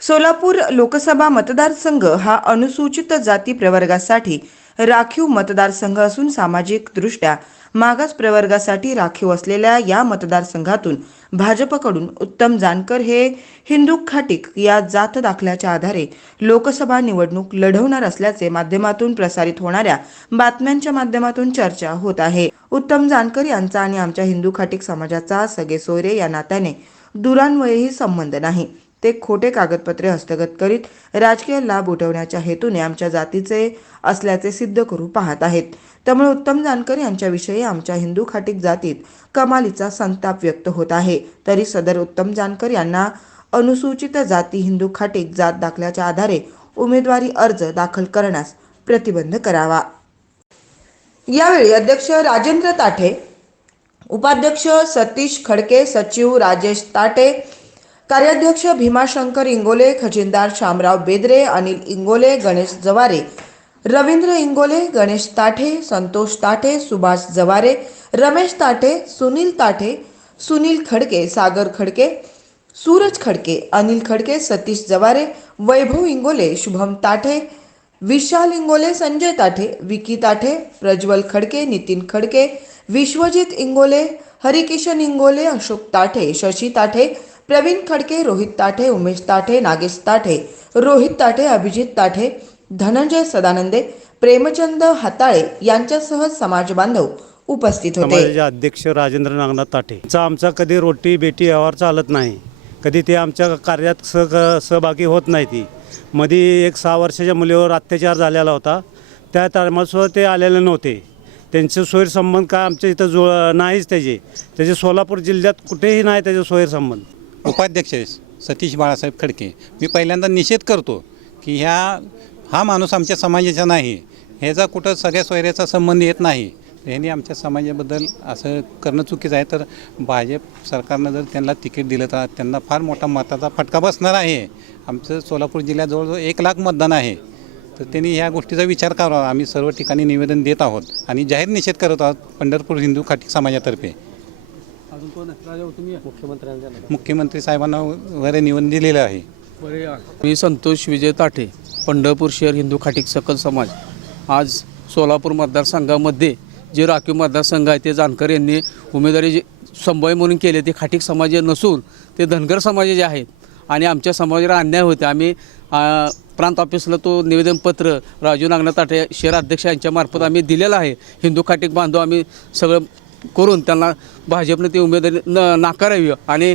सोलापूर लोकसभा मतदारसंघ हा अनुसूचित जाती प्रवर्गासाठी राखीव मतदारसंघ असून सामाजिकदृष्ट्या मागास प्रवर्गासाठी राखीव असलेल्या या मतदारसंघातून भाजपकडून उत्तम जानकर हे हिंदू खाटिक या जात दाखल्याच्या आधारे लोकसभा निवडणूक लढवणार असल्याचे माध्यमातून प्रसारित होणाऱ्या बातम्यांच्या माध्यमातून चर्चा होत आहे. उत्तम जानकर यांचा आणि आमच्या हिंदू खाटीक समाजाचा सगळे सोयरे या नात्याने दुरान्वयही संबंध नाही. ते खोटे कागदपत्रे हस्तगत करीत राजकीय लाभ उठवण्याच्या हेतूने आमच्या जातीचे असल्याचे सिद्ध करू पाहत आहेत. त्यामुळे उत्तम जानकर यांच्याविषयी आमच्या हिंदू खाटीक जातीत कमालीचा संताप व्यक्त होत आहे. तरी सदर उत्तम जानकर यांना अनुसूचित जाती हिंदू खाटीक जात दाखल्याच्या आधारे उमेदवारी अर्ज दाखल करण्यास प्रतिबंध करावा. यावेळी अध्यक्ष राजेंद्र ताठे उपाध्यक्ष सतीश खडके सचिव राजेश ताटे कार्याध्यक्ष भीमाशंकर इंगोले खजिनदार शामराव बेदरे अनिल इंगोले गणेश जवारे रवींद्र इंगोले गणेश ताठे संतोष ताठे सुभाष जवारे रमेश ताठे सुनील ताठे सुनील खडके सागर खडके सूरज खडके अनिल खडके सतीश जवारे वैभव इंगोले शुभम ताठे विशाल इंगोले संजय ताठे विकी ताठे प्रज्वल खडके नितीन खडके विश्वजित इंगोले हरिकिशन इंगोले अशोक ताठे शशी ताठे प्रवीण खडके रोहित ताठे उमेश ताठे नागेश ताठे रोहित ताठे अभिजित ताठे धनंजय सदानंदे प्रेमचंद हाताळे यांच्यासह समाज बांधव उपस्थित होते. समाजाचे अध्यक्ष राजेंद्र नागनाथ ताठे आमचा कधी रोटी बेटी व्यवहार चालत नाही. कधी ते आमच्या कार्यात सह सहभागी होत नाही ती. मध्ये एक सहा वर्षाच्या मुलीवर अत्याचार झालेला होता. त्या टायमासुद्धा ते आलेले नव्हते. त्यांचे सोयीसंबंध काय आमच्या इथं जुळ नाहीच त्याचे. त्याचे सोलापूर जिल्ह्यात कुठेही नाही त्याचे सोयीसंबंध उपाध्यक्ष सतीश बाळासाहेब खडके. मी पहिल्यांदा निषेध करतो की ह्या हा माणूस आमच्या समाजाचा नाही. ह्याचा कुठं सगळ्या सोयऱ्याचा संबंध येत नाही. ह्यांनी आमच्या समाजाबद्दल असं करणं चुकीचं आहे. तर भाजप सरकारनं जर त्यांना तिकीट दिलं तर त्यांना फार मोठा मताचा फटका बसणार आहे. आमचं सोलापूर जिल्ह्यात जवळजवळ एक लाख मतदान आहे. तर त्यांनी ह्या गोष्टीचा विचार करावा. आम्ही सर्व ठिकाणी निवेदन देत आहोत आणि जाहीर निषेध करत आहोत पंढरपूर हिंदू खाटी समाजातर्फे. मुख्यमंत्री साहेबांना वगैरे निवेदन दिलेलं आहे. मी संतोष विजय ताठे पंढरपूर शहर हिंदू खाटीक सकल समाज. आज सोलापूर मतदारसंघामध्ये जे राखीव मतदारसंघ आहे ते जानकर यांनी उमेदवारी जे संभय म्हणून केले ते खाटीक समाज नसून ते धनगर समाजाचे आहेत आणि आमच्या समाजाला अन्याय होते. आम्ही प्रांत ऑफिसला तो निवेदनपत्र राजू नागनाथ ताटे शहर अध्यक्ष यांच्यामार्फत आम्ही दिलेलं आहे. हिंदू खाटीक बांधव आम्ही सगळं करून त्यांना भाजपनं ती उमेदवारी न नाकारावी. आणि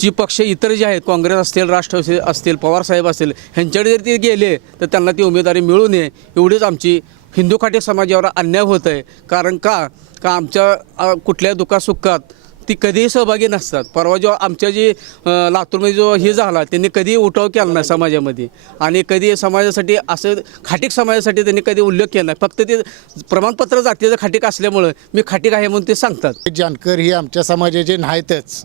जी पक्ष इतर जे आहेत काँग्रेस असतील राष्ट्रवादी असतील पवारसाहेब असतील ह्यांच्याकडे जर ते गेले तर त्यांना ती उमेदवारी मिळू नये. एवढीच आमची हिंदू खाटे समाजावर अन्याय होत आहे कारण का? का आमच्या कुठल्या दुःखासुखात ती कधीही सहभागी नसतात. परवा जो आमच्या जी लातूरमध्ये जो हे झाला त्यांनी कधीही उठाव केला नाही समाजामध्ये. आणि कधी समाजासाठी असं खाटीक समाजासाठी त्यांनी कधी उल्लेख केला नाही. फक्त ते प्रमाणपत्र जातीचं खाटीक असल्यामुळं मी खाटीक आहे म्हणून ते सांगतात. जानकर ही आमच्या समाजाचे नाहीतच.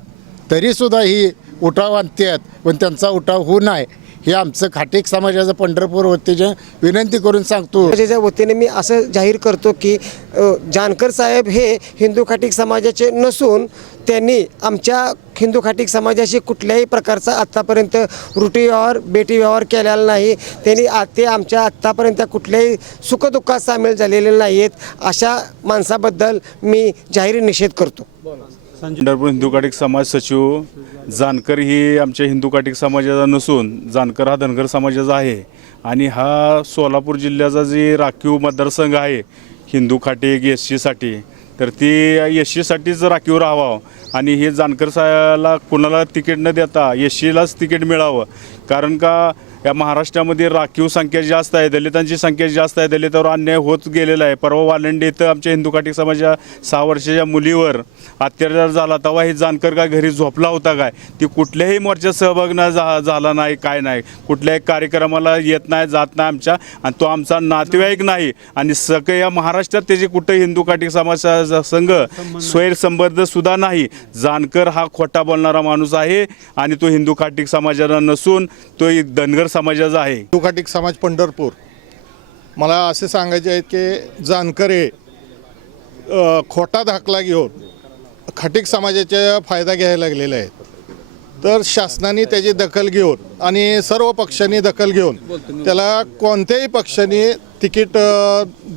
तरीसुद्धा ही उठाव आणतात पण त्यांचा उठाव होऊ नये. हे आमचं खाटीक समाजाचं पंढरपूर वतीने विनंती करून सांगतो. समाजाच्या वतीने मी असं जाहीर करतो की जानकर साहेब हे हिंदू खाटीक समाजाचे नसून त्यांनी आमच्या हिंदू खाटीक समाजाशी कुठल्याही प्रकारचा आत्तापर्यंत रुटी व्यवहार बेटी व्यवहार केलेला नाही. त्यांनी आ ते आमच्या आत्तापर्यंत कुठल्याही सुखदुःखात सामील झालेले नाही आहेत अशा माणसाबद्दल मी जाहीर निषेध करतो. पंढरपूर हिंदू काटिक समाज सचिव जानकर ही आमच्या हिंदू काटिक समाजाचा नसून जानकर हा धनगर समाजाचा आहे. आणि हा सोलापूर जिल्ह्याचा जे राखीव मतदारसंघ आहे हिंदू खाटिक एस सीसाठी तर ती एस सीसाठीच राखीव राहावं. आणि हे जानकर साला कुणाला तिकीट न देता एस सीलाच तिकीट मिळावं. कारण का या महाराष्ट्रामध्ये राखीव संख्या जास्त आहे दलितांची संख्या जास्त आहे दलितावर अन्याय होत गेलेला आहे. परवा वालंडी इथं आमच्या हिंदू काटिक समाजाच्या सहा वर्षाच्या मुलीवर अत्याचार झाला. तेव्हा हे जानकर काय घरी झोपला होता काय? ती कुठल्याही मोर्चात सहभाग न झाला नाही काय नाही. कुठल्याही कार्यक्रमाला येत नाही जात नाही आमच्या. आणि तो आमचा नातेवाईक नाही. आणि सगळं या महाराष्ट्रात त्याचे कुठं हिंदू काटिक समाज संघ स्वैरसंबद्ध सुद्धा नाही. जानकर हा खोटा बोलणारा माणूस आहे. आणि तो हिंदू काटिक समाजाला नसून तो धनगर समाजाचा आहे. दुकाटिक समाज पंढरपूर. मला असे सांगायचे आहेत की जानकरे खोटा दाखला घेऊन खाटीक समाजाचा फायदा घ्यायला लागलेले आहेत. तर शासनाने त्याची दखल घेऊन आणि सर्व पक्षांनी दखल घेऊन त्याला कोणत्याही पक्षाने तिकीट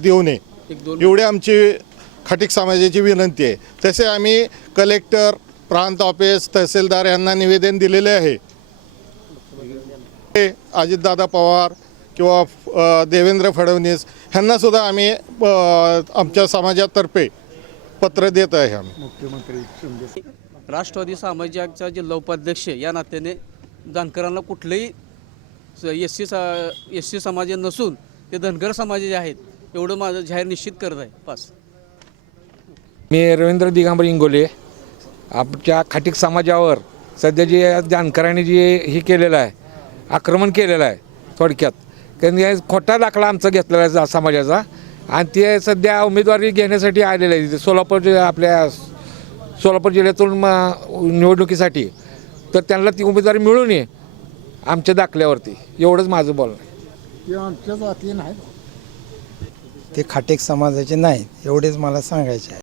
देऊ नये. एवढी आमची खाटीक समाजाची विनंती आहे. तसे आम्ही कलेक्टर प्रांत ऑफिस तहसीलदार यांना निवेदन दिलेले आहे. अजितदादा पवार किंवा देवेंद्र फडणवीस ह्यांना सुद्धा आम्ही आमच्या समाजातर्फे पत्र देत आहे आम्ही. राष्ट्रवादी समाजाचा जिल्हा उपाध्यक्ष या नात्याने जानकरांना कुठलंही एस सी सा एस सी समाज नसून ते धनगर समाजाचे आहेत एवढं माझं जाहीर निश्चित करत आहे. पास मी रवींद्र दिगंबर इंगोले. आमच्या खाटीक समाजावर सध्या जे जानकरांनी जे हे केलेलं आहे आक्रमण केलेलं आहे थोडक्यात. कारण हे खोटा दाखला आमचा घेतलेला आहे जा- समाजाचा. आणि ते सध्या उमेदवारी घेण्यासाठी आलेले आहे तिथे सोलापूर जि- आपल्या सोलापूर जिल्ह्यातून म- निवडणुकीसाठी. तर त्यांना ती उमेदवारी मिळू नये आमच्या दाखल्यावरती. एवढंच माझं बोलणं आहे. आमच्या जाती नाही ते खाटेक समाजाचे नाहीत. एवढेच मला सांगायचे आहे.